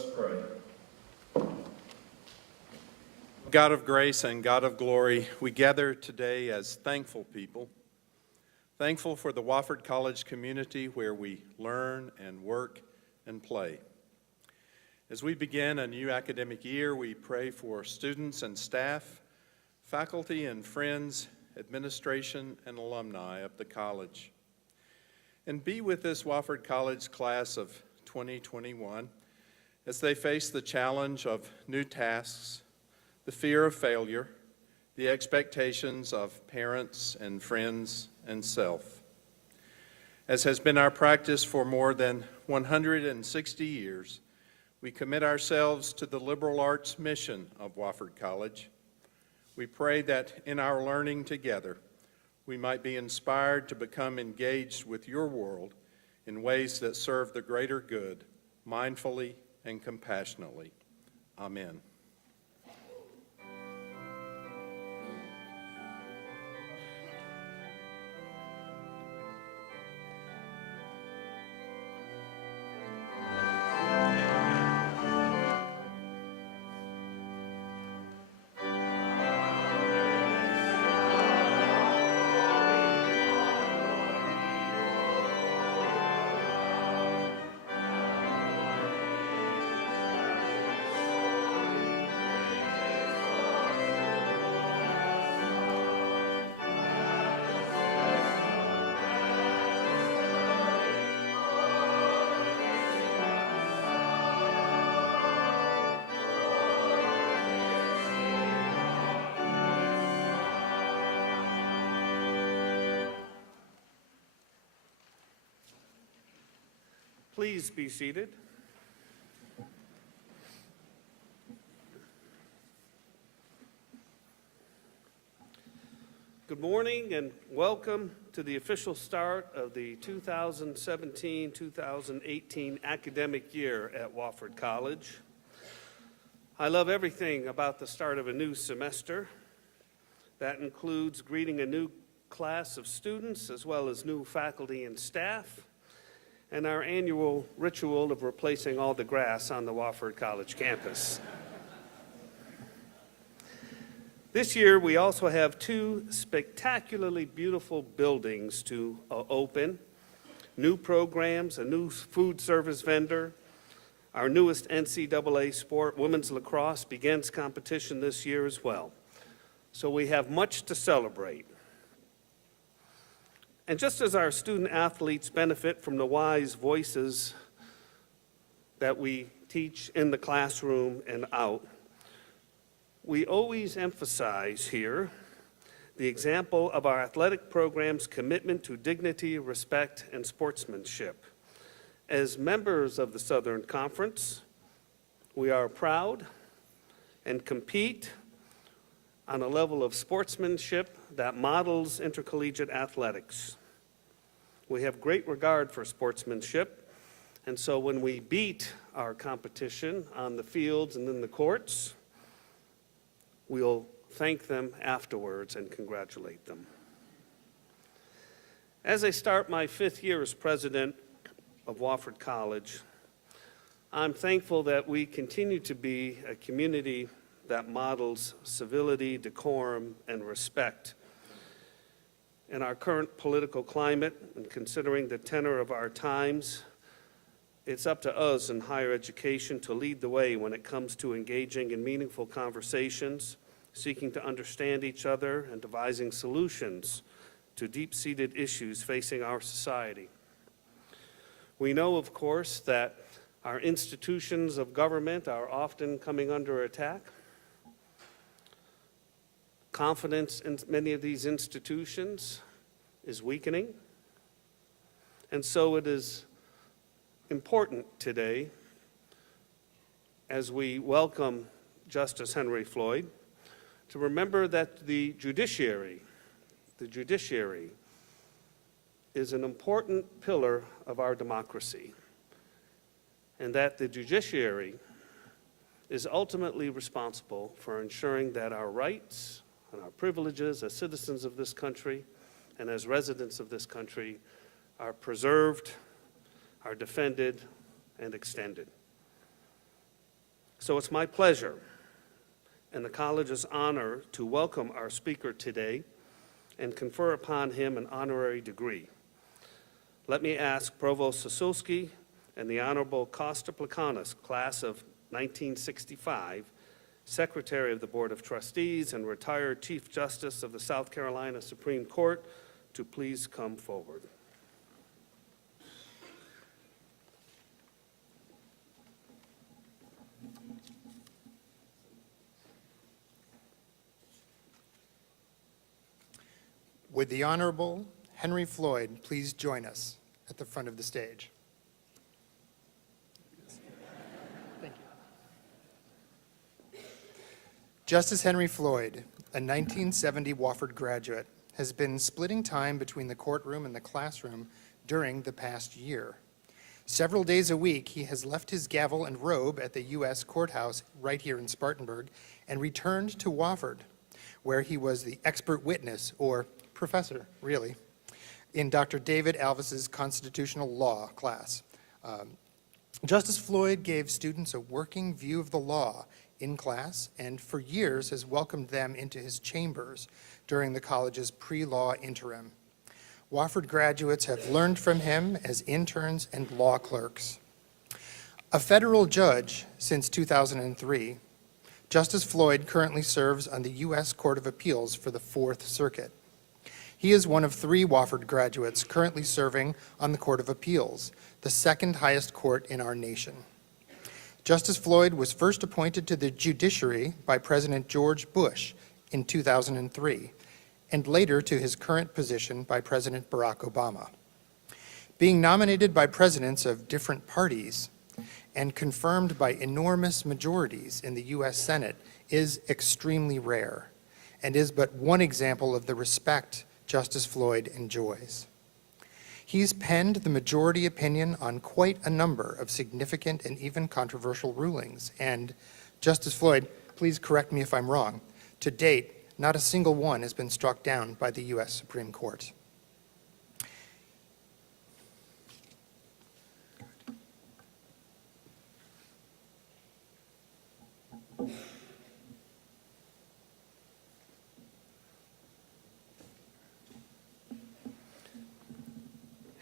us pray. God of grace and God of glory, we gather today as thankful people, thankful for the Wofford College community where we learn and work and play. As we begin a new academic year, we pray for students and staff, faculty and friends, administration and alumni of the college. And be with this Wofford College class of 2021 as they face the challenge of new tasks, the fear of failure, the expectations of parents and friends and self. As has been our practice for more than 160 years, we commit ourselves to the liberal arts mission of Wofford College. We pray that in our learning together, we might be inspired to become engaged with your world in ways that serve the greater good, mindfully and compassionately. Amen. Please be seated. Good morning and welcome to the official start of the 2017-2018 academic year at Wofford College. I love everything about the start of a new semester. That includes greeting a new class of students as well as new faculty and staff, and our annual ritual of replacing all the grass on the Wofford College campus. This year, we also have two spectacularly beautiful buildings to open, new programs, a new food service vendor. Our newest NCAA sport, women's lacrosse, begins competition this year as well. So we have much to celebrate. And just as our student athletes benefit from the wise voices that we teach in the classroom and out, we always emphasize here the example of our athletic program's commitment to dignity, respect, and sportsmanship. As members of the Southern Conference, we are proud and compete on a level of sportsmanship that models intercollegiate athletics. We have great regard for sportsmanship, and so when we beat our competition on the fields and in the courts, we'll thank them afterwards and congratulate them. As I start my 5th year as president of Wofford College, I'm thankful that we continue to be a community that models civility, decorum, and respect. In our current political climate, and considering the tenor of our times, it's up to us in higher education to lead the way when it comes to engaging in meaningful conversations, seeking to understand each other, and devising solutions to deep-seated issues facing our society. We know, of course, that our institutions of government are often coming under attack. Confidence in many of these institutions is weakening, and so it is important today, as we welcome Justice Henry Floyd, to remember that the judiciary is an important pillar of our democracy, and that the judiciary is ultimately responsible for ensuring that our rights and our privileges as citizens of this country and as residents of this country are preserved, are defended, and extended. So it's my pleasure and the college's honor to welcome our speaker today and confer upon him an honorary degree. Let me ask Provost Sasulski and the Honorable Costa Placanis, class of 1965, Secretary of the Board of Trustees and retired Chief Justice of the South Carolina Supreme Court, to please come forward. Would the Honorable Henry Floyd please join us at the front of the stage? Thank you. Justice Henry Floyd, a 1970 Wofford graduate, has been splitting time between the courtroom and the classroom during the past year. Several days a week, he has left his gavel and robe at the U.S. Courthouse right here in Spartanburg and returned to Wofford, where he was the expert witness, or professor, really, in Dr. David Alvis's constitutional law class. Justice Floyd gave students a working view of the law in class and for years has welcomed them into his chambers during the college's pre-law interim. Wofford graduates have learned from him as interns and law clerks. A federal judge since 2003, Justice Floyd currently serves on the U.S. Court of Appeals for the Fourth Circuit. He is one of 3 Wofford graduates currently serving on the Court of Appeals, the second highest court in our nation. Justice Floyd was first appointed to the judiciary by President George Bush in 2003, and later to his current position by President Barack Obama. Being nominated by presidents of different parties and confirmed by enormous majorities in the U.S. Senate is extremely rare and is but one example of the respect Justice Floyd enjoys. He's penned the majority opinion on quite a number of significant and even controversial rulings, and Justice Floyd, please correct me if I'm wrong, to date, not a single one has been struck down by the U.S. Supreme Court.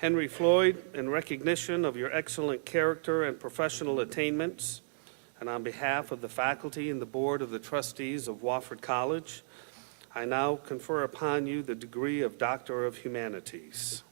Henry Floyd, in recognition of your excellent character and professional attainments, and on behalf of the faculty and the Board of the Trustees of Wofford College, I now confer upon you the degree of Doctor of Humanities.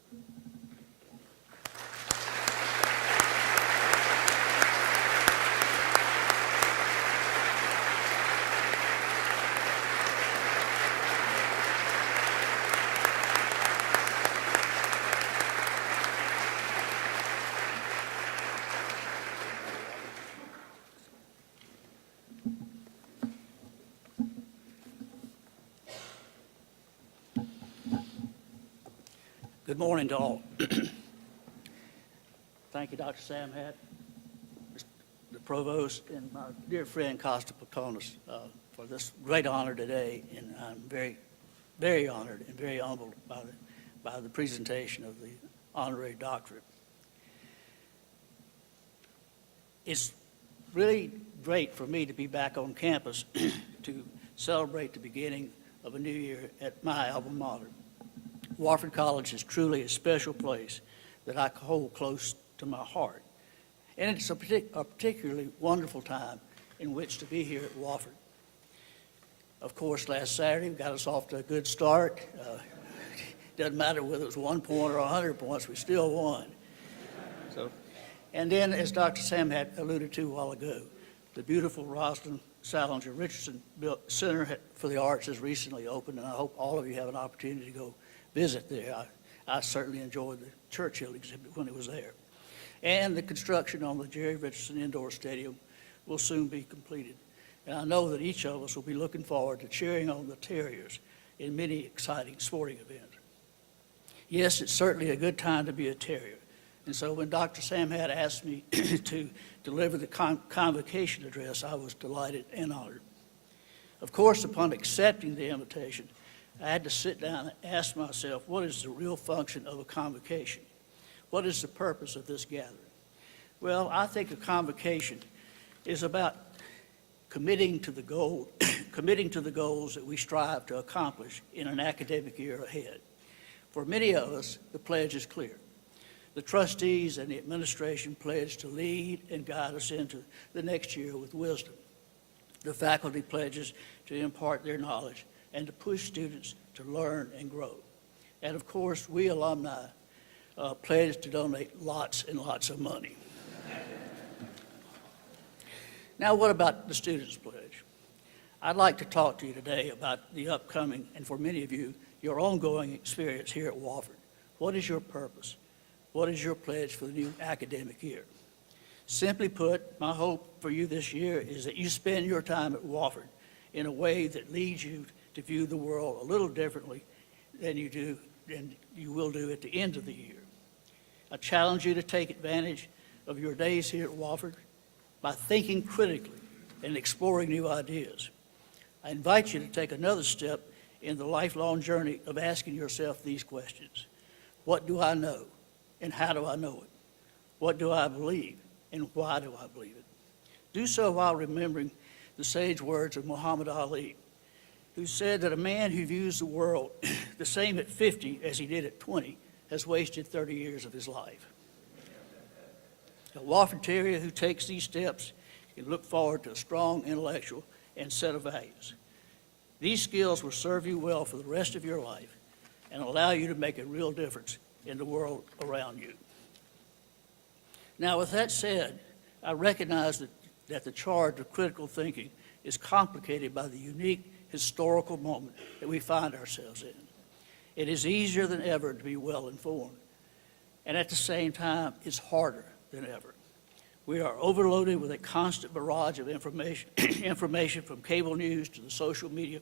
Good morning to all. Thank you, Dr. Samhat, the Provost, and my dear friend Costa Placanis for this great honor today. And I'm very, very honored and very humbled by the presentation of the honorary doctorate. It's really great for me to be back on campus to celebrate the beginning of a new year at my alma mater. Wofford College is truly a special place that I hold close to my heart. And it's a particularly wonderful time in which to be here at Wofford. Of course, last Saturday got us off to a good start. Doesn't matter whether it was 1 point or 100 points, we still won. And then, as Dr. Sam had alluded to a while ago, the beautiful Rosalind Salinger Richardson Center for the Arts has recently opened, and I hope all of you have an opportunity to go visit there. I certainly enjoyed the Churchill exhibit when it was there. And the construction on the Jerry Richardson Indoor Stadium will soon be completed. And I know that each of us will be looking forward to cheering on the Terriers in many exciting sporting events. Yes, it's certainly a good time to be a Terrier. And so when Dr. Sam had asked me to deliver the convocation address, I was delighted and honored. Of course, upon accepting the invitation, I had to sit down and ask myself, what is the real function of a convocation? What is the purpose of this gathering? Well, I think a convocation is about committing to the goals that we strive to accomplish in an academic year ahead. For many of us, the pledge is clear. The trustees and the administration pledge to lead and guide us into the next year with wisdom. The faculty pledges to impart their knowledge and to push students to learn and grow. And of course, we alumni pledge to donate lots and lots of money. Now, what about the students' pledge? I'd like to talk to you today about the upcoming, and for many of you, your ongoing experience here at Wofford. What is your purpose? What is your pledge for the new academic year? Simply put, my hope for you this year is that you spend your time at Wofford in a way that leads you to view the world a little differently than you will do at the end of the year. I challenge you to take advantage of your days here at Wofford by thinking critically and exploring new ideas. I invite you to take another step in the lifelong journey of asking yourself these questions. What do I know, and how do I know it? What do I believe, and why do I believe it? Do so while remembering the sage words of Muhammad Ali, who said that a man who views the world the same at 50 as he did at 20 has wasted 30 years of his life. A Wofford Terrier who takes these steps can look forward to a strong intellectual and set of values. These skills will serve you well for the rest of your life and allow you to make a real difference in the world around you. Now, with that said, I recognize that the charge of critical thinking is complicated by the unique historical moment that we find ourselves in. It is easier than ever to be well informed, and at the same time, it's harder than ever. We are overloaded with a constant barrage of information, information from cable news to the social media,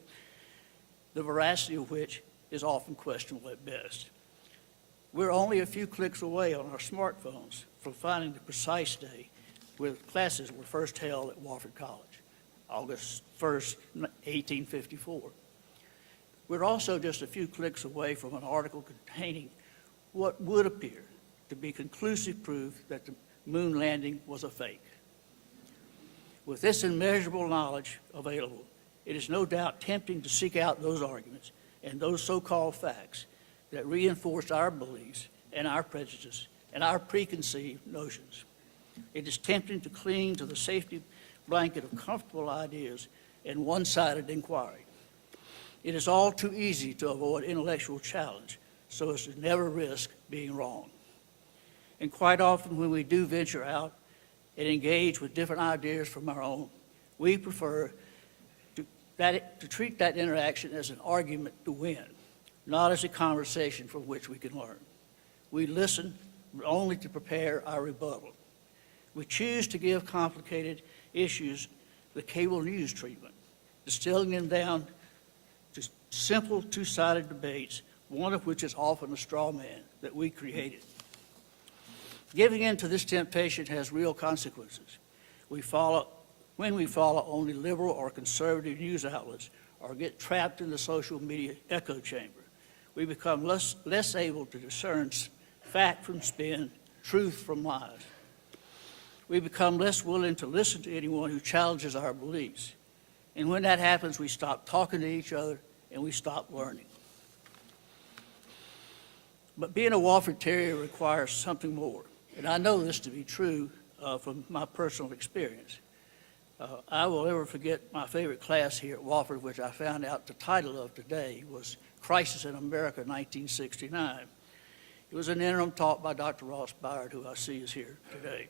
the veracity of which is often questionable at best. We're only a few clicks away on our smartphones from finding the precise day when classes were first held at Wofford College, August 1st, 1854. We're also just a few clicks away from an article containing what would appear to be conclusive proof that the moon landing was a fake. With this immeasurable knowledge available, it is no doubt tempting to seek out those arguments and those so-called facts that reinforce our beliefs and our prejudices and our preconceived notions. It is tempting to cling to the safety blanket of comfortable ideas and one-sided inquiry. It is all too easy to avoid intellectual challenge so as to never risk being wrong. And quite often when we do venture out and engage with different ideas from our own, we prefer to treat that interaction as an argument to win, not as a conversation from which we can learn. We listen only to prepare our rebuttal. We choose to give complicated issues the cable news treatment, distilling them down to simple two-sided debates, one of which is often a straw man that we created. Giving in to this temptation has real consequences. When we follow only liberal or conservative news outlets or get trapped in the social media echo chamber, we become less able to discern fact from spin, truth from lies. We become less willing to listen to anyone who challenges our beliefs. And when that happens, we stop talking to each other and we stop learning. But being a Wofford Terrier requires something more. And I know this to be true from my personal experience. I will never forget my favorite class here at Wofford, which I found out the title of today was Crisis in America, 1969. It was an interim taught by Dr. Ross Byard, who I see is here today.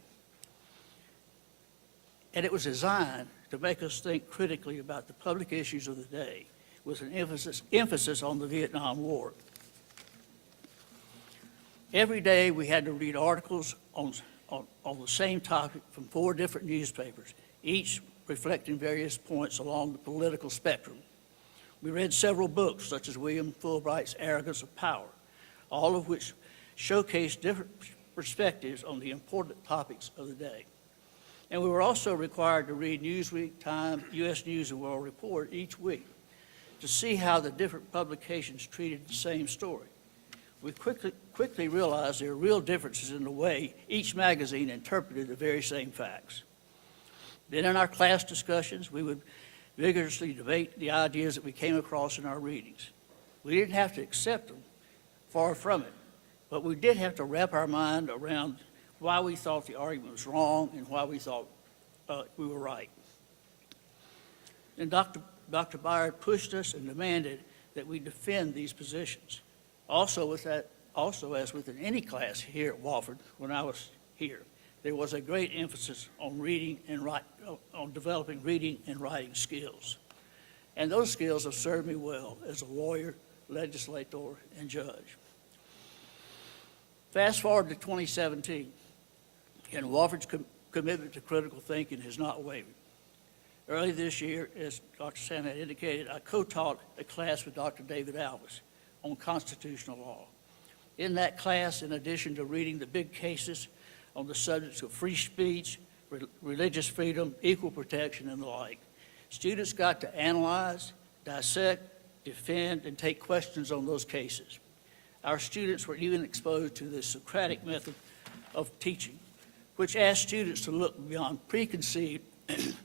And it was designed to make us think critically about the public issues of the day with an emphasis on the Vietnam War. Every day we had to read articles on the same topic from 4 different newspapers, each reflecting various points along the political spectrum. We read several books, such as William Fulbright's Arrogance of Power, all of which showcased different perspectives on the important topics of the day. And we were also required to read Newsweek, Time, U.S. News and World Report each week to see how the different publications treated the same story. We quickly realized there are real differences in the way each magazine interpreted the very same facts. Then in our class discussions, we would vigorously debate the ideas that we came across in our readings. We didn't have to accept them, far from it, but we did have to wrap our mind around why we thought the argument was wrong and why we thought we were right. And Dr. Byard pushed us and demanded that we defend these positions. Also, as within any class here at Wofford, when I was here, there was a great emphasis on on developing reading and writing skills. And those skills have served me well as a lawyer, legislator, and judge. Fast forward to 2017, and Wofford's commitment to critical thinking has not wavered. Early this year, as Dr. Sam had indicated, I co-taught a class with Dr. David Alvis on constitutional law. In that class, in addition to reading the big cases on the subjects of free speech, religious freedom, equal protection, and the like, students got to analyze, dissect, defend, and take questions on those cases. Our students were even exposed to the Socratic method of teaching, which asked students to look beyond preconceived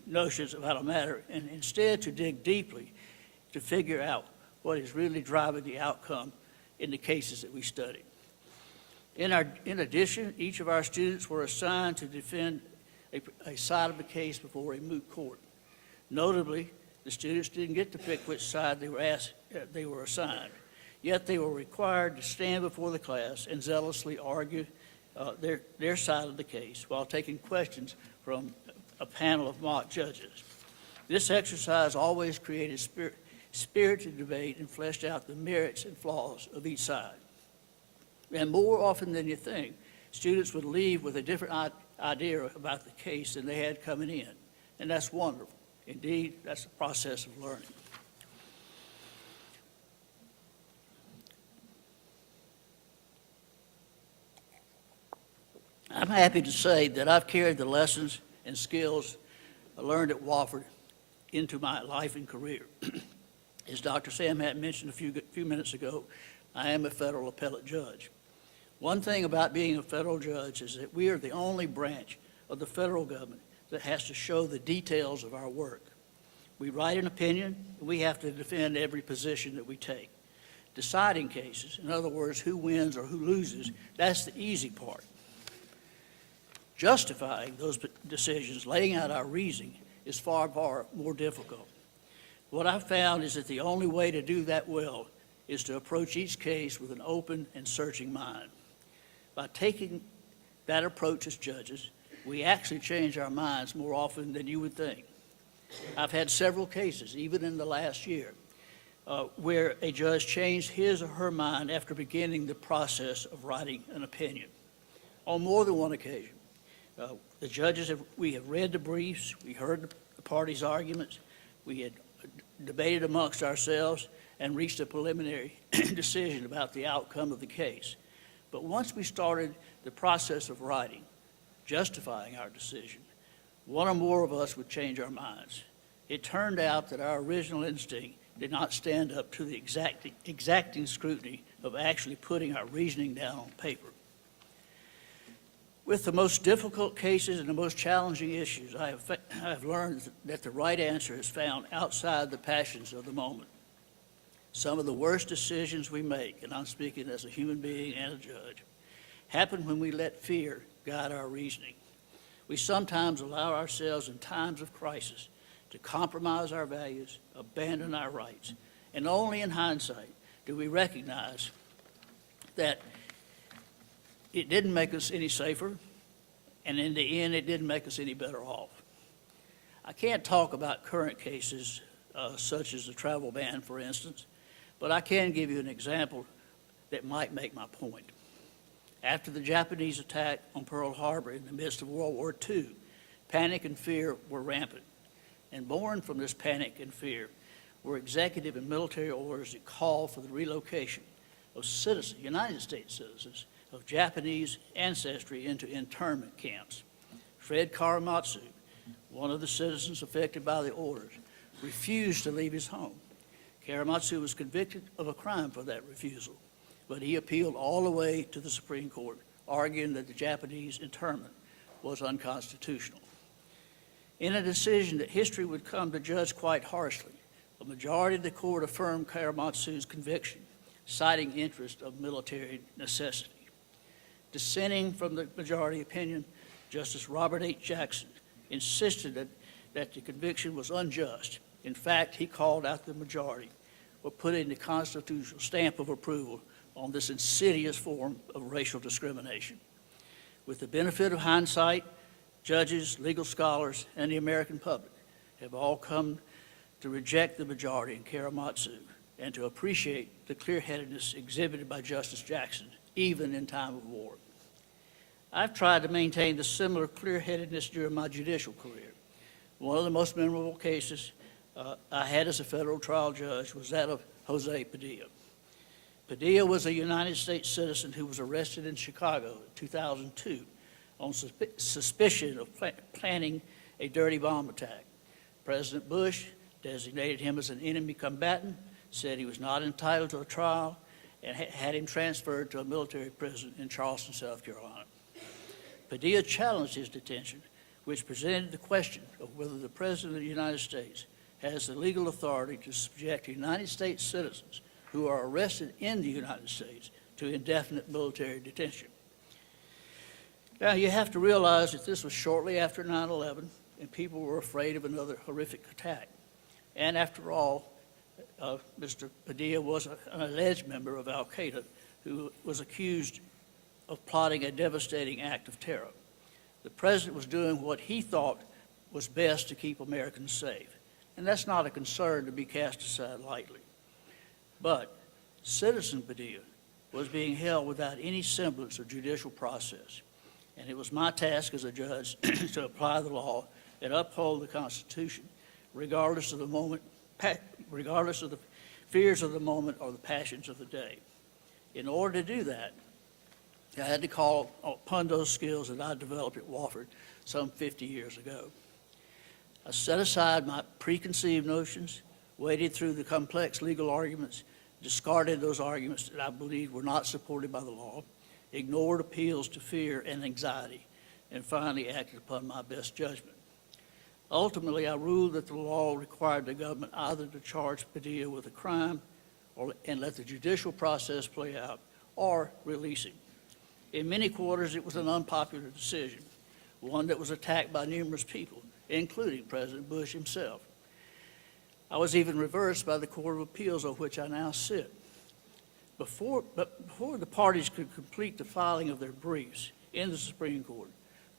notions about a matter and instead to dig deeply to figure out what is really driving the outcome in the cases that we studied. In addition, each of our students were assigned to defend a side of the case before a moot court. Notably, the students didn't get to pick which side they were assigned, yet they were required to stand before the class and zealously argue their side of the case while taking questions from a panel of mock judges. This exercise always created spirited debate and fleshed out the merits and flaws of each side. And more often than you think, students would leave with a different idea about the case than they had coming in, and that's wonderful. Indeed, that's the process of learning. I'm happy to say that I've carried the lessons and skills I learned at Wofford into my life and career. As Dr. Sam had mentioned a few minutes ago, I am a federal appellate judge. One thing about being a federal judge is that we are the only branch of the federal government that has to show the details of our work. We write an opinion, and we have to defend every position that we take. Deciding cases, in other words, who wins or who loses, that's the easy part. Justifying those decisions, laying out our reasoning, is far, far more difficult. What I've found is that the only way to do that well is to approach each case with an open and searching mind. By taking that approach as judges, we actually change our minds more often than you would think. I've had several cases, even in the last year, where a judge changed his or her mind after beginning the process of writing an opinion. On more than one occasion, the judges, we have read the briefs, we heard the parties' arguments, we had debated amongst ourselves and reached a preliminary decision about the outcome of the case. But once we started the process of writing, justifying our decision, one or more of us would change our minds. It turned out that our original instinct did not stand up to the exacting scrutiny of actually putting our reasoning down on paper. With the most difficult cases and the most challenging issues, I have learned that the right answer is found outside the passions of the moment. Some of the worst decisions we make, and I'm speaking as a human being and a judge, happen when we let fear guide our reasoning. We sometimes allow ourselves in times of crisis to compromise our values, abandon our rights, and only in hindsight do we recognize that it didn't make us any safer, and in the end, it didn't make us any better off. I can't talk about current cases such as the travel ban, for instance, but I can give you an example that might make my point. After the Japanese attack on Pearl Harbor in the midst of World War II, panic and fear were rampant. And born from this panic and fear were executive and military orders that called for the relocation of citizens, United States citizens, of Japanese ancestry into internment camps. Fred Karamatsu, one of the citizens affected by the orders, refused to leave his home. Karamatsu was convicted of a crime for that refusal, but he appealed all the way to the Supreme Court, arguing that the Japanese internment was unconstitutional. In a decision that history would come to judge quite harshly, a majority of the court affirmed Kawamatsu's conviction, citing interest of military necessity. Dissenting from the majority opinion, Justice Robert H. Jackson insisted that the conviction was unjust. In fact, he called out the majority for putting the constitutional stamp of approval on this insidious form of racial discrimination. With the benefit of hindsight, judges, legal scholars, and the American public have all come to reject the majority in Kawamatsu and to appreciate the clear-headedness exhibited by Justice Jackson, even in time of war. I've tried to maintain the similar clear-headedness during my judicial career. One of the most memorable cases I had as a federal trial judge was that of Jose Padilla. Padilla was a United States citizen who was arrested in Chicago in 2002 on suspicion of planning a dirty bomb attack. President Bush designated him as an enemy combatant, said he was not entitled to a trial, and had him transferred to a military prison in Charleston, South Carolina. Padilla challenged his detention, which presented the question of whether the President of the United States has the legal authority to subject United States citizens who are arrested in the United States to indefinite military detention. Now, you have to realize that this was shortly after 9/11, and people were afraid of another horrific attack. And after all, Mr. Padilla was an alleged member of Al-Qaeda who was accused of plotting a devastating act of terror. The president was doing what he thought was best to keep Americans safe, and that's not a concern to be cast aside lightly. But citizen Padilla was being held without any semblance of judicial process, and it was my task as a judge to apply the law and uphold the Constitution, regardless of the moment, regardless of the fears of the moment or the passions of the day. In order to do that, I had to call upon those skills that I developed at Wofford some 50 years ago. I set aside my preconceived notions, waded through the complex legal arguments, discarded those arguments that I believed were not supported by the law, ignored appeals to fear and anxiety, and finally acted upon my best judgment. Ultimately, I ruled that the law required the government either to charge Padilla with a crime and let the judicial process play out, or release him. In many quarters, it was an unpopular decision, one that was attacked by numerous people, including President Bush himself. I was even reversed by the Court of Appeals on which I now sit. Before the parties could complete the filing of their briefs in the Supreme Court,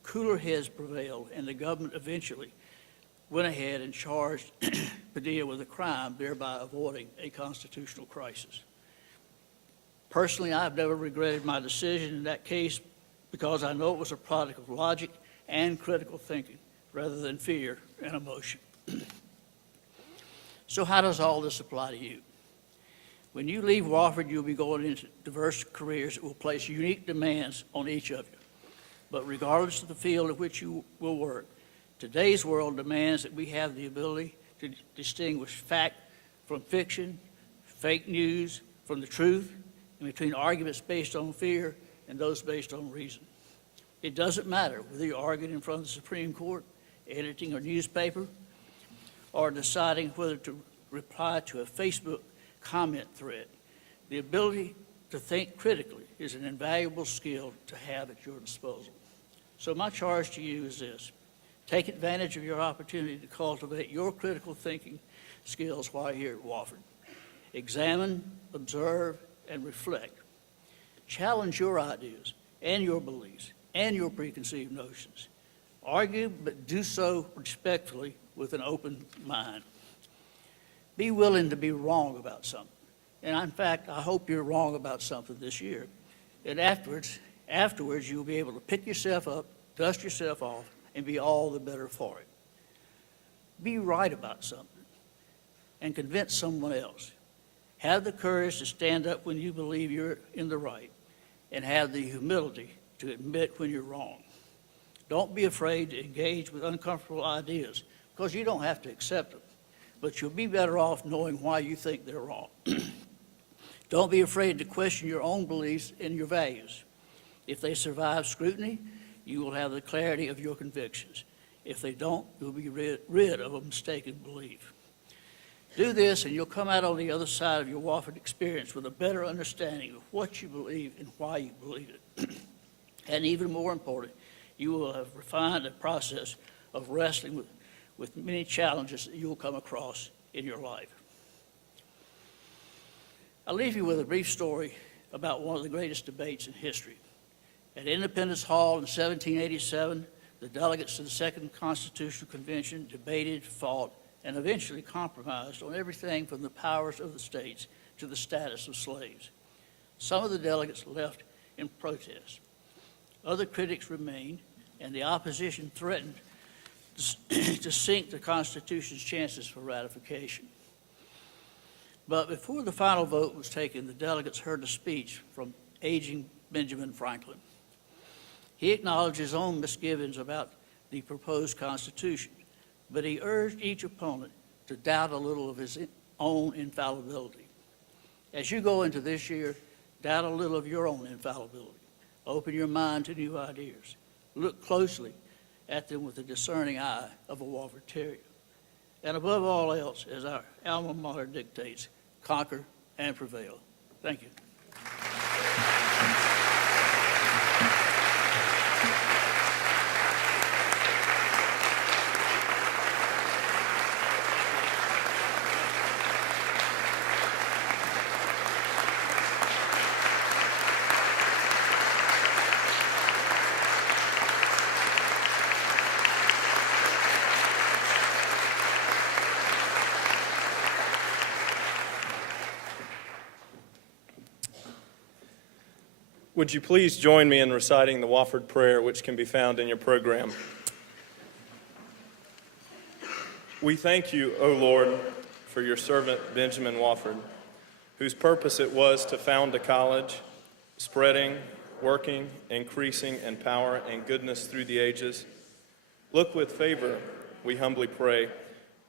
cooler heads prevailed, and the government eventually went ahead and charged Padilla with a crime, thereby avoiding a constitutional crisis. Personally, I've never regretted my decision in that case because I know it was a product of logic and critical thinking rather than fear and emotion. So how does all this apply to you? When you leave Wofford, you'll be going into diverse careers that will place unique demands on each of you. But regardless of the field in which you will work, today's world demands that we have the ability to distinguish fact from fiction, fake news from the truth, and between arguments based on fear and those based on reason. It doesn't matter whether you're arguing in front of the Supreme Court, editing a newspaper, or deciding whether to reply to a Facebook comment thread. The ability to think critically is an invaluable skill to have at your disposal. So my charge to you is this: take advantage of your opportunity to cultivate your critical thinking skills while here at Wofford. Examine, observe, and reflect. Challenge your ideas and your beliefs and your preconceived notions. Argue, but do so respectfully with an open mind. Be willing to be wrong about something. And in fact, I hope you're wrong about something this year. And afterwards, you'll be able to pick yourself up, dust yourself off, and be all the better for it. Be right about something and convince someone else. Have the courage to stand up when you believe you're in the right, and have the humility to admit when you're wrong. Don't be afraid to engage with uncomfortable ideas, because you don't have to accept them, but you'll be better off knowing why you think they're wrong. Don't be afraid to question your own beliefs and your values. If they survive scrutiny, you will have the clarity of your convictions. If they don't, you'll be rid of a mistaken belief. Do this, and you'll come out on the other side of your Wofford experience with a better understanding of what you believe and why you believe it. And even more important, you will have refined a process of wrestling with many challenges that you will come across in your life. I'll leave you with a brief story about one of the greatest debates in history. At Independence Hall in 1787, the delegates to the Second Constitutional Convention debated, fought, and eventually compromised on everything from the powers of the states to the status of slaves. Some of the delegates left in protest. Other critics remained, and the opposition threatened to sink the Constitution's chances for ratification. But before the final vote was taken, the delegates heard a speech from aging Benjamin Franklin. He acknowledged his own misgivings about the proposed Constitution, but he urged each opponent to doubt a little of his own infallibility. As you go into this year, doubt a little of your own infallibility. Open your mind to new ideas. Look closely at them with the discerning eye of a Wofford Terrier. And above all else, as our alma mater dictates, conquer and prevail. Thank you. Would you please join me in reciting the Wofford Prayer, which can be found in your program? We thank you, O Lord, for your servant Benjamin Wofford, whose purpose it was to found a college, spreading, working, increasing in power and goodness through the ages. Look with favor, we humbly pray,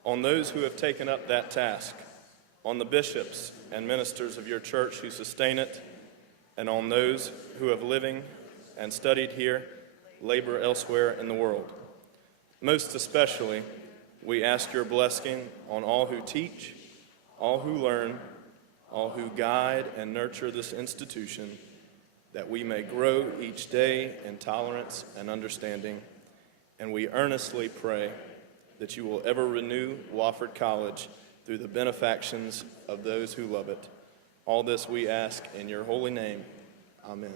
on those who have taken up that task, on the bishops and ministers of your church who sustain it, and on those who have living and studied here, labor elsewhere in the world. Most especially, we ask your blessing on all who teach, all who learn, all who guide and nurture this institution, that we may grow each day in tolerance and understanding. And we earnestly pray that you will ever renew Wofford College through the benefactions of those who love it. All this we ask in your holy name. Amen.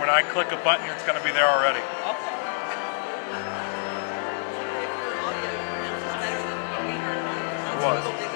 When I click a button, it's going to be there already. It was.